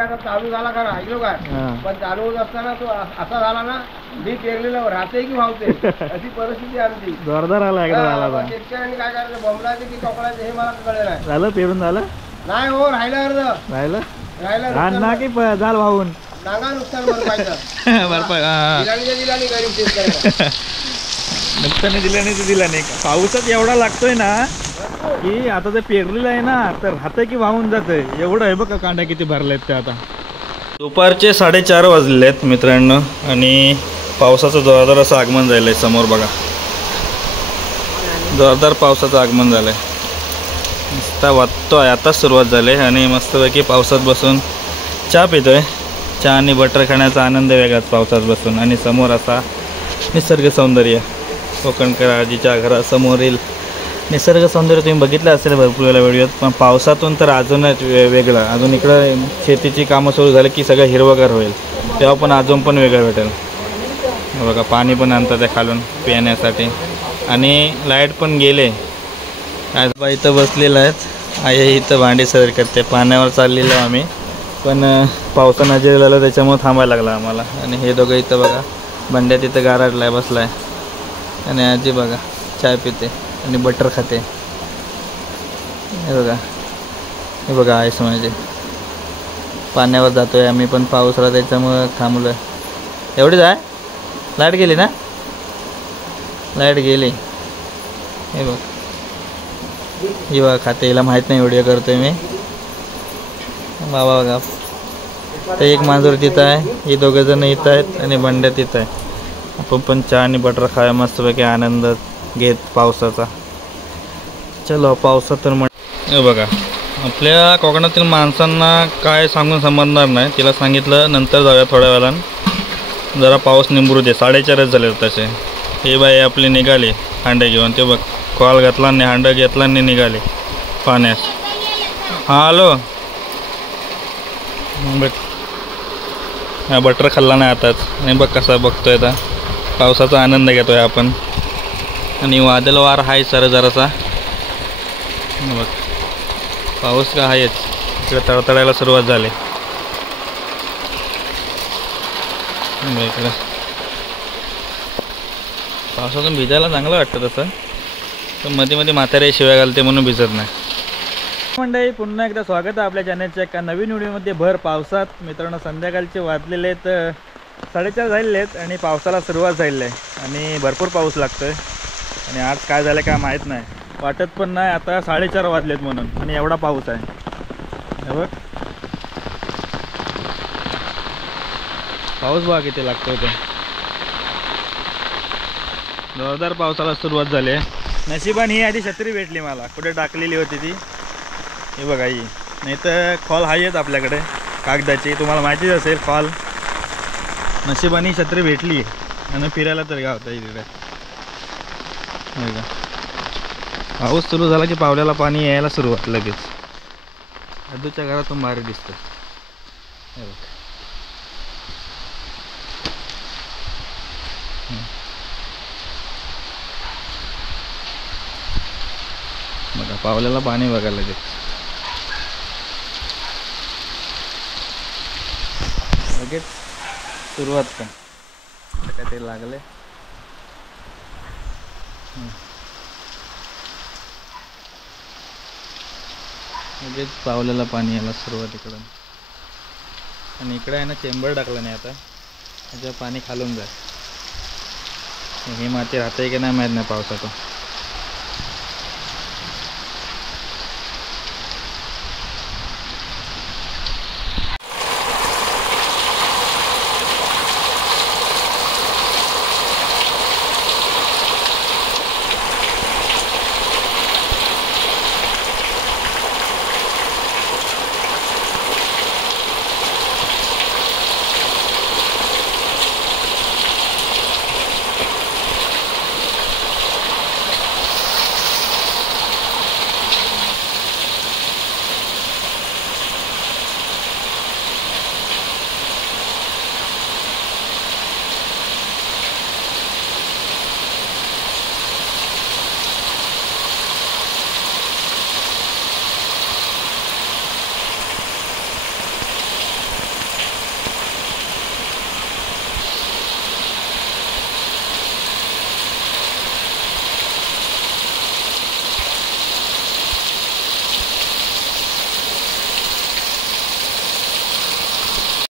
आता चालू झाला का राहिलो काय, पण चालू होत असताना तो असा झाला ना, मी पेरलेलं राहते की वाहते अशी परिस्थिती आमची. जोरदार आला एकदा झाला. शेतकऱ्यांनी काय करायचं, बोंबलायचं की चोकलायचं हे मला कळलं नाही. झालं पेरून झालं नाही हो, राहिलं अर्ध राहिलं राहिलं ना की जाल वाहून नागा नुकसान भरपायचं भरपाई. दिला नाही गरीब शेतकऱ्याला. नुकसानी दिलं नाही ते दिलं नाही. पावसात एवढा लागतोय ना की आता ते पेरलेलं आहे ना, तर राहतंय की वाहून जातंय एवढं आहे बघा. कांड्या किती भरलेत ते. आता दुपारचे 4:30 वाजले आहेत मित्रांनो, आणि पावसाचं जोरदार असं आगमन झालं आहे. समोर बघा, जोरदार पावसाचं आगमन झालं आहे. नुसता वाटतो आहे, आताच सुरुवात झाली आहे. आणि मस्तपैकी पावसात बसून चहा पितो आहे. चहा आणि बटर खाण्याचा आनंद वेगळाच पावसात बसून. आणि समोर असा निसर्ग सौंदर्य, कोकणकराजीच्या घरासमोरील निसर्ग सौंदर्य तुम्ही बघितलं असेल भरपूर वेळा व्हिडिओत, पण पावसातून तर अजूनच वेगळं. अजून इकडं शेतीची कामं सुरू झाली की सगळं हिरवगार होईल, तेव्हा पण अजून पण वेगळं भेटेल. बघा, पाणी पण आणतात त्या खालून पिण्यासाठी. आणि लाईट पण गेले. आजोबा इथं बसलेलं आहेत, आई इथं भांडी सर करते. पाण्यावर चाललेलो आम्ही, पण पावसानं हजेरी झालं त्याच्यामुळे थांबायला लागला आम्हाला. आणि हे दोघं इथं बघा, बंड्या तिथं गाराडलाय बसलाय. आणि आजी बघा चाय पिते आणि बटर खाते. हे बघा आईस म्हणजे पाण्यावर जातोय आम्ही, पण पावसाला त्याच्यामुळं थांबलोय. एवढीच आहे. लाईट गेली ना, लाईट गेली. हे बघ, ही बघा खाते. हिला माहीत नाही व्हिडिओ करतोय मी. बाबा बघा, ते एक मांजर तिथं आहे, हे दोघं जण इथं आहेत आणि बंड्या तिथं आहे. आपण पण चहा आणि बटर खाया मस्तपैकी आनंद घेत पावसाचा. चलो पावसातून हे बघा, आपल्या कोकणातील माणसांना काय सांगून समजणार नाही. तिला सांगितलं नंतर जाऊया थोड्या वेळानं, जरा पाऊस निंबरू दे. 4:30 झाले तसे. हे बाई आपली निघाली हांडे घेऊन. ते बघ, कॉल घातला आणि हांडं घेतला आणि निघाली पाण्यात. हां आलो. बघ, हा बटर खाल्ला नाही आताच. आणि बघ कसा बघतोय आता, पावसाचा आनंद घेतोय आपण. आणि वादळ वार आहे सर जरासा. बघ, पाऊस का आहेच. इकडे तडतडायला सुरुवात झाली. इकडे पावसातून भिजायला चांगलं वाटतं तसं, पण मध्ये मध्ये म्हातारे शिव्या घालते म्हणून भिजत नाही. मंडळी, पुन्हा एकदा स्वागत आहे आपल्या चॅनलच्या एका नवीन व्हिडिओमध्ये. भर पावसात मित्रांनो, संध्याकाळचे वाजलेले आहेत 4:30 झालेले आहेत आणि पावसाला सुरुवात झालेली आहे. आणि भरपूर पाऊस लागतो आहे. आणि आज काय झालं काय माहीत नाही, वाटत पण नाही आता 4:30 वाजलेत म्हणून. आणि एवढा पाऊस आहे. हे बघ, पाऊस बघा किती लागतोय. तो जोरदार पावसाला सुरुवात झाली आहे. नशिबाने ही आधी छत्री भेटली मला, कुठे टाकलेली होती ती. हे बघा ही, नाही तर खॉल आहेत आपल्याकडे कागदाची, तुम्हाला माहितीच असेल खॉल. नशिबाने छत्री भेटली आणि फिरायला तर गावता इकडे. पाऊस सुरू झाला की पावल्याला पाणी यायला सुरुवात लगेच. अद्दूच्या घरातून बाहेर दिसतं. हे बघ, बघा पावल्याला पाणी बघा लगेच. लगेच सुरुवात पण काय ते लागले. लगेच पावल्याला पाणी यायला सुरुवात इकडं. आणि इकडे आहे ना चेंबर टाकलं नाही आता, त्याच्यावर पाणी खालून जाय. ही माती राहते की नाही माहीत नाही पावसाचं.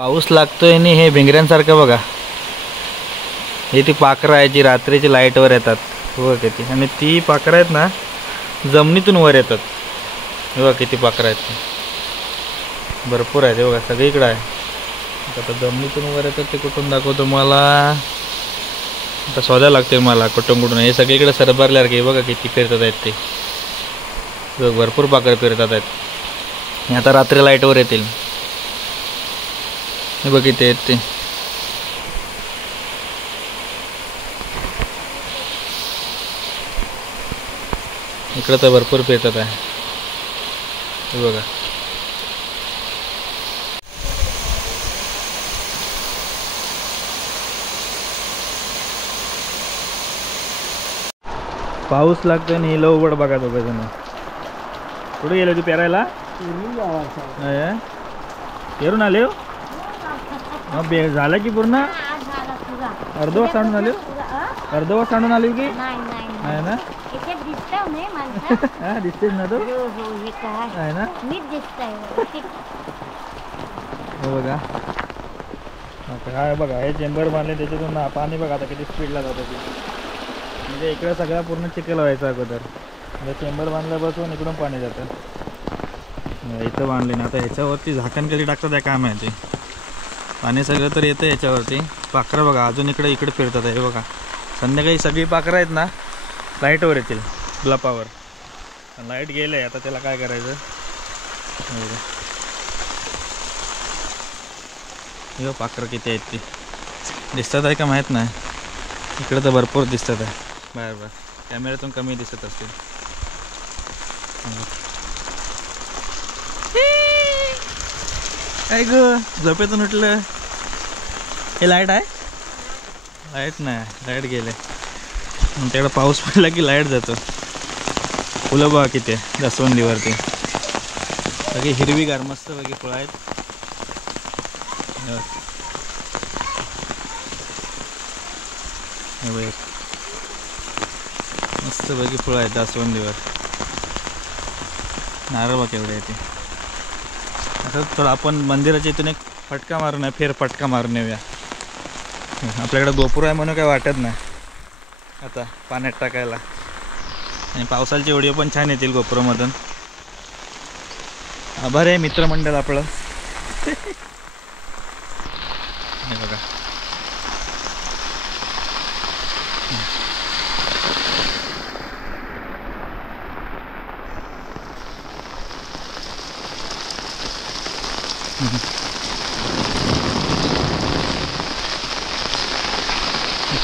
पाऊस लागतोय आणि हे भिंगऱ्यांसारखं बघा, हे ती पाखरं आहे जी रात्रीची लाईटवर येतात बघा किती, आणि ती पाखरं आहेत ना जमिनीतून वर येतात. बघा किती पाखरं आहेत ती, भरपूर आहेत. हे बघा सगळीकडे आहे. आता जमिनीतून वर येतात ते कुठून दाखवतो मला, आता शोधायला लागते मला कुठून कुठून. हे सगळीकडे सरबारल्यासारखे हे बघा किती फिरतात आहेत ते, भरपूर पाखरं फिरतात आहेत. आता रात्री लाईटवर येतील. हे बघ किती आहेत ते. इकडं तर भरपूर फिरतात आहे. हे बघा पाऊस लागतोय आणि हिला उघड बघा दोघं जण. कुठे गेले तू पेरायला? पेरून आले हो? मग झालं की पूर्ण अर्धवट सांडून आले? अर्धवट सांडून आले की नाही ना? हा दिसतेच ना तो आहे ना. बघा काय बघा, हे चेंबर बांधले त्याच्यातून पाणी बघा आता किती स्पीडला जातं ते. म्हणजे इकडे सगळा पूर्ण चिखल व्हायचा अगोदर, म्हणजे चेंबर बांधल्यापासून इकडून पाणी जातं. इथं बांधले ना, आता ह्याच्यावरती झाकण कधी टाकतात आहे काय माहिती. पाणी सगळं तर येतं याच्यावरती. पाखरं बघा अजून इकडे फिरतात आहे. हे बघा संध्याकाळी सगळी पाखरं आहेत ना लाईटवर येतील, ब्लपावर. लाईट गेले आता त्याला काय करायचं. हे पाखरं किती आहेत ती दिसतात आहे का माहीत नाही. इकडे तर भरपूर दिसतात आहे. बरं कॅमेऱ्यातून कमी दिसत असतील. काय ग झोपेतून उठलं? हे लाईट आहे? लाईट नाही, लाईट गेले. त्याकडे पाऊस पडला की लाईट जातो. फुलं बघा किती आहे जास्वंदीवरती, सगळी हिरवीगार मस्त बघी फुलं आहेत. मस्त बघी फुलं आहेत जास्वंदीवर. नारळ बघ एवढे आहे ते. असं थोडं आपण मंदिराच्या इथून एक फटका मारून आहे, फेर फटका मारून येऊया. आपल्याकडे गोपुर आहे म्हणून काय वाटत नाही आता पाण्यात टाकायला. आणि पावसाळ्याचे व्हिडिओ पण छान येतील गोपुरामधून. आभार आहे मित्रमंडळ आपलं. हे बघा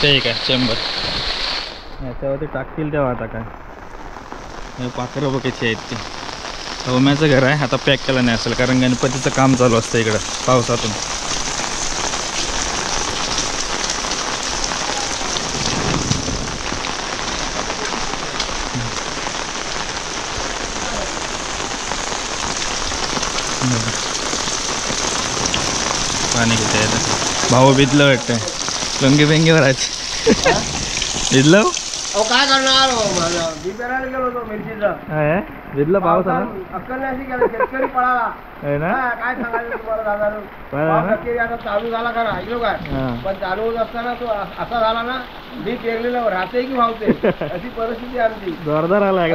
ठीक आहे चेंबर याच्यावरती टाकतील तेव्हा. आता काय पाखरं बघायची आहेत ती. होम्याचं घर आहे, आता पॅक केलं नाही असेल कारण गणपतीचं काम चालू असतं इकडं पावसातून. पाणी किती आहे. भाऊ भिजलं वाटतंय, लंगी बेंगीवर आहे. भिजलं काय करणार मी पेरायला गेलो होतो मिरचीचं. भिजलं पाऊस आला. अक्कल नाही अशी केलं, शेतकरी पळाला. काय सांगायचं तुम्हाला दादा, आता चालू झाला का ऐकलो काय, पण चालू होत असताना तो असा झाला ना, मी पेरलेलं राहते की भावते अशी परिस्थिती आमची. जोरदार आला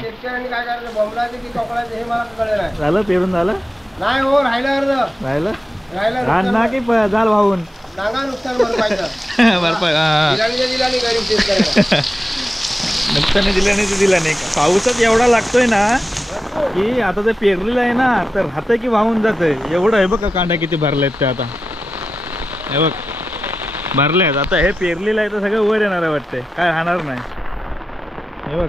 शेतकऱ्यांनी काय करायचं, बोंबलायचं की टोकलायचं हे मला कळलं नाही. झालं पेरून झालं नाही हो, राहिलं राहिलं ना की झाल वाहून सांगा नुकसान भरपाईचं. भरपाई दिला गरीब शेतकऱ्याला. नुकसानी दिलं नाही तर दिला नाही. पाऊसच एवढा लागतोय ना की आता ते पेरलेलं आहे ना तर राहतं की वाहून जातंय. एवढं आहे बघा कांड्या किती भरल्या आहेत ते. आता हे बघ भरले आहेत. आता हे पेरलेलं आहे तर सगळं वर येणार आहे वाटतंय, काय राहणार नाही. हे बघ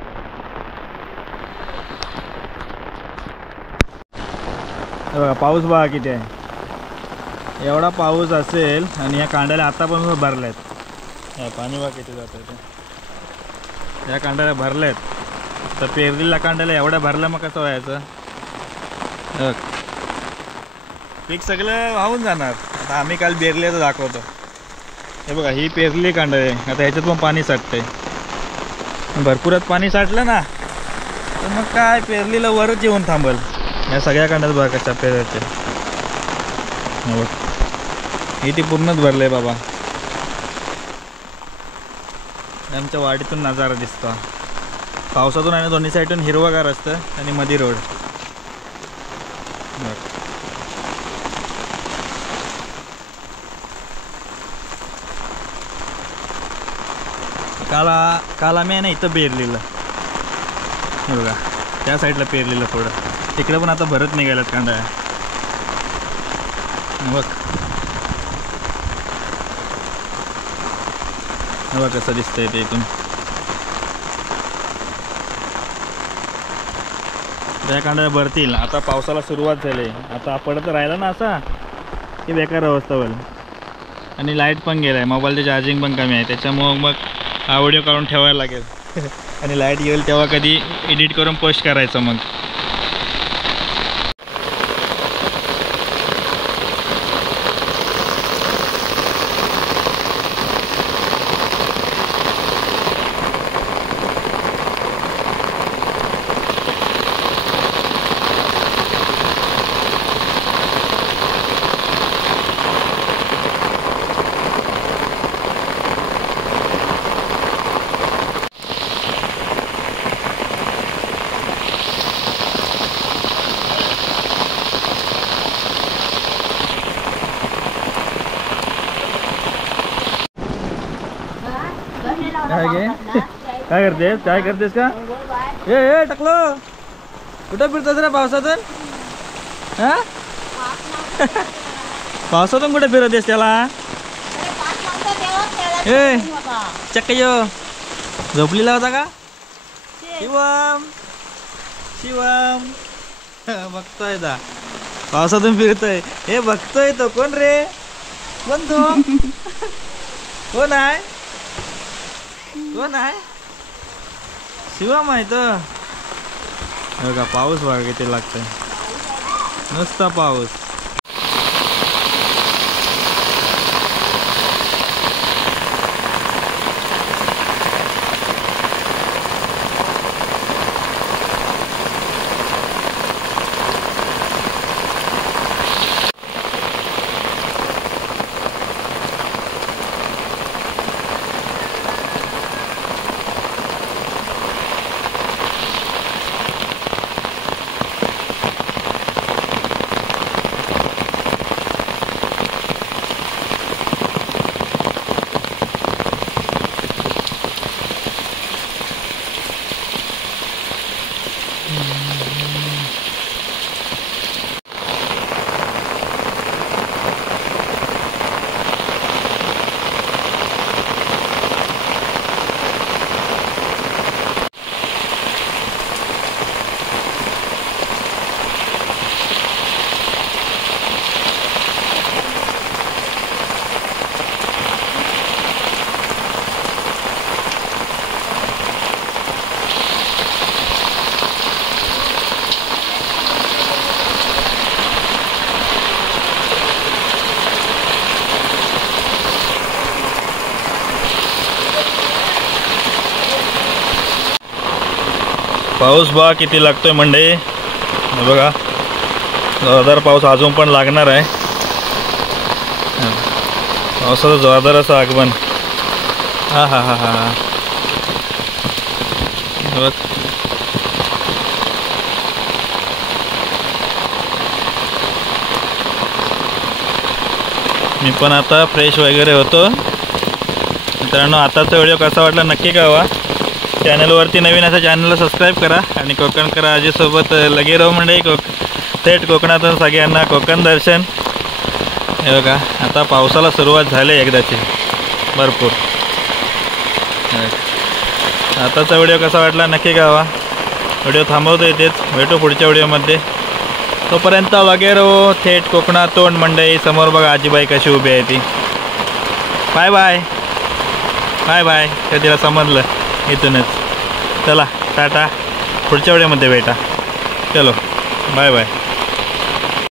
बघा पाऊस बघा किती आहे. एवढा पाऊस असेल आणि या कांड्याला आता पण भरल्या आहेत. या पाणी बघा किती जात आहे ते. या कांड्याला भरल्या आहेत तर पेरलेल्या कांड्याला एवढ्या भरल्या मग कसं व्हायचं. पीक सगळं वाहून जाणार. आता आम्ही काल पेरल्याचं दाखवतो. हे बघा ही पेरली कांड आहे. आता ह्याच्यात पण पाणी साठतंय. भरपूरच पाणी साठलं ना तर मग काय पेरलीला वरच येऊन थांबल. या सगळ्या कांड्यात बघा कशा पेरायच्या. बघ इथे पूर्णच भरलंय बाबा. आमच्या वाडीतून नजारा दिसतो. पावसातून आणि दोन्ही साईडून हिरवगार असतं आणि मध्ये रोड. काल आम्ही आहे ना इथं पेरलेलं बघा, त्या साईडला पेरलेलं थोडं. तिकडे पण आता भरत निघाल्यात कांदा. बघ बघा कसं दिसतंय ते इथून. त्या कांड्या भरतील. आता पावसाला सुरुवात झाली. आता पडत राहिला ना असा की बेकार अवस्था होईल. आणि लाईट पण गेलाय, मोबाईलचे चार्जिंग पण कमी आहे, त्याच्यामुळं मग हा व्हिडिओ काढून ठेवायला लागेल. आणि लाईट येईल तेव्हा कधी एडिट करून पोस्ट करायचं. मग काय करतेस? काय करतेस का? ए टाकलो कुठं फिरतोस रे पावसातून? हा पावसातून कुठे फिरतेस त्याला? ए चक्क यो झोपलेला होता का? शिवम शिवम बघतोय दा पावसातून फिरतोय. हे बघतोय तो कोण रे? कोण तो? कोण आहे? कोण आहे? शिवम आहे तो. बघा पाऊस बघा किती लागतोय. नुसता पाऊस. पाऊस बघा किती लागतोय मंडळी. बघा जोरदार पाऊस अजून पण लागणार आहे. पावसाचं जोरदार असं आगमन. हा हा हा हा बघ. मी पण आता फ्रेश वगैरे होतो. मित्रांनो आताचा व्हिडिओ कसा वाटला नक्की कळवा. चॅनलवरती नवीन असं चॅनलला सबस्क्राईब करा. आणि कोकणकर आजीसोबत लगे राहू मंडळी. थेट कोकणातून सगळ्यांना कोकण दर्शन. हे बघा आता पावसाला सुरुवात झाली एकदाची भरपूर. आताचा व्हिडिओ कसा वाटला नक्की कळवा. व्हिडिओ थांबवतो इथेच. भेटू पुढच्या व्हिडिओमध्ये. तोपर्यंत वगैरे थेट कोकणातून मंडळी. समोर बघा आजीबाई कशी उभी आहे ती. Bye bye bye bye. ते तिला समजलं इथूनच. चला टाटा. पुढच्या व्हिडिओमध्ये भेटा. चलो बाय बाय.